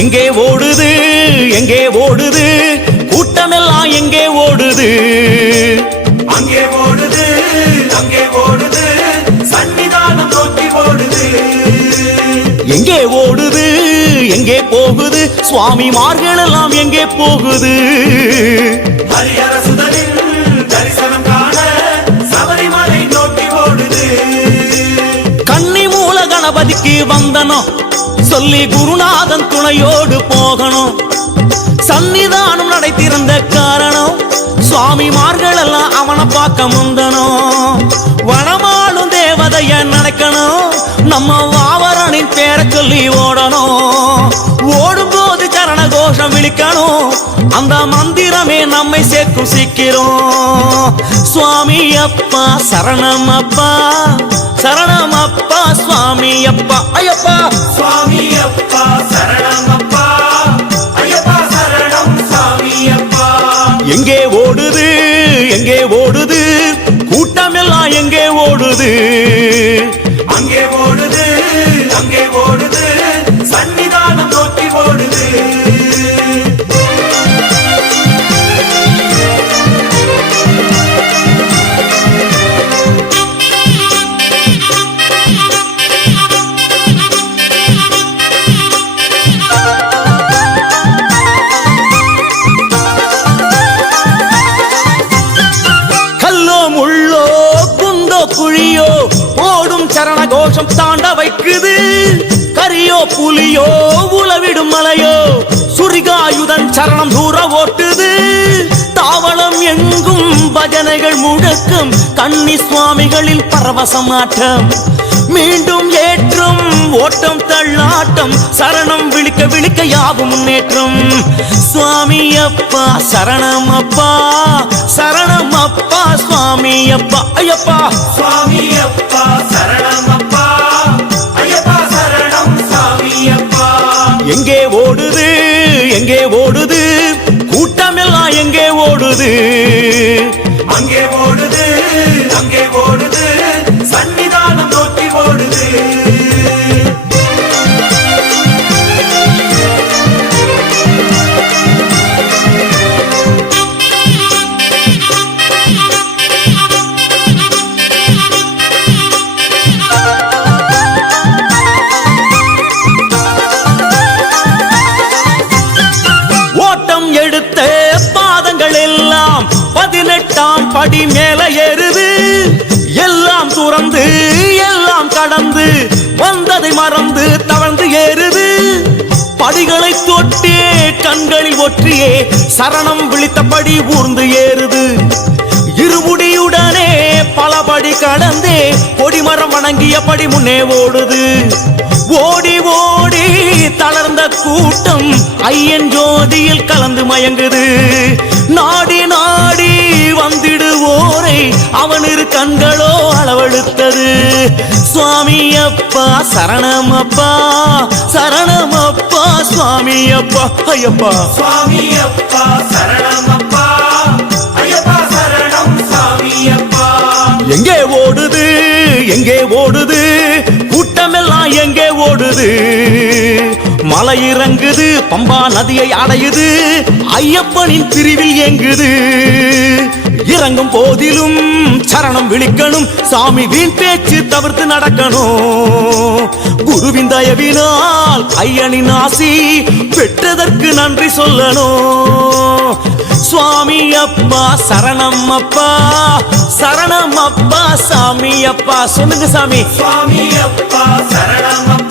எங்கே ஓடுது எங்கே ஓடுது கூட்டமெல்லாம் எங்கே ஓடுது அங்கே ஓடுது அங்கே ஓடுது சன்னிதானம் நோக்கி ஓடுது எங்கே ஓடுது எங்கே போகுது சுவாமிமார்கள் எல்லாம் எங்கே போகுது ஹரிஹர சுதனின் தரிசனம் காண சபரிமலை நோக்கி ஓடுது கன்னி மூல கணபதிக்கு வந்தனம் சொல்லி குருநாதன் துணையோடு போகணும் சன்னிதானம் நடை திறந்த காரணம் சுவாமிமார்கள் எல்லாம் அவனை பார்க்க முந்தனும் வனமாளும் தேவதைய நினைக்கணும் நம்ம வாவரனின் பேரை சொல்லி ஓடணும் ஓடும்போது சரண கோஷம் விழிக்கணும் அந்த மந்திரமே நம்மை சேர்க்கும் சீக்கிரம் சுவாமி அப்பா சரணம் அப்பா சரணம் அப்பா சுவாமி அப்பா ஐயப்பா சுவாமி அப்பா சரணம் அப்பா ஐயப்பா சரணம் சுவாமி அப்பா எங்கே ஓடுது எங்கே ஓடுது கூட்டமெல்லாம் எங்கே ஓடுது அங்கே ஓடுது அங்கே ஓடுது சன்னிதானம் நோக்கி ஓடுது குழியோ ஓடும் சரண கோஷம் தாண்ட வைக்குது கரியோ புலியோ உளவிடும் மலையோ சுரிகாயுதன் சரணம் தூர ஓட்டுது தாவளம் எங்கும் பஜனைகள் முழக்கம் கன்னி சுவாமிகளின் பரவசமாட்டம் மீண்டும் ஏற்றம் ஓட்டம் தள்ளாட்டம் சரணம் விழிக்க விழிக்க யாவும் முன்னேற்றம் சுவாமி அப்பா சரணம் அப்பா சரணம் அப்பா சுவாமி அப்பா ஐயப்பா சுவாமி அப்பா சரணம் அப்பா ஐயப்பா சரணம் சுவாமி அப்பா எங்கே ஓடுது எங்கே ஓடுது கூட்டமெல்லாம் எங்கே ஓடுது அங்கே ஓடுது அங்கே ஓடுது சன்னிதானம் நோக்கி ஓடுது ஓட்டம் எடுத்த பாதங்கள் எல்லாம் 18ஆம் படி மேல ஏறுது எல்லாம் துறந்து எல்லாம் கடந்து வந்ததை மறந்து தவழ்ந்து ஏறுது படிகளை தொட்டே கண்களில் ஒற்றியே சரணம் விழித்தபடி ஊர்ந்து ஏறுது இருமுடியுடனே பலபடி கடந்தே கொடிமரம் வணங்கியபடி முன்னே ஓடுது ஓடி ஓடி தளர்ந்த கூட்டம் ஐயன் ஜோதியில் கலந்து மயங்குது நாடி நாடி வந்திடுவோரை அவன் இரு கண்களோ அளவெடுத்தது சுவாமி அப்பா சரணம் அப்பா சரணம் அப்பா சுவாமி அப்பா ஐயப்பா சுவாமி அப்பா சரணம் அப்பா ஐயப்பா சரணம் சுவாமி அப்பா எங்கே ஓடுது எங்கே ஓடுது கூட்டமெல்லாம் எங்கே ஓடுது மலை இறங்குது பம்பா நதியை அடையுது ஐயப்பனின் பிரிவில் எங்குது இறங்கும் போதிலும் சரணம் விழிக்கணும் சாமி வீண் பேச்சு தவிர்த்து நடக்கணும் குருவின் தயவினால் ஐயனின் ஆசி பெற்றதற்கு நன்றி சொல்லணும் சுவாமி அப்பா சரணம் அப்பா சரணம் அப்பா சாமி அப்பா சொல்லுங்க சாமி சுவாமி அப்பா சரணம்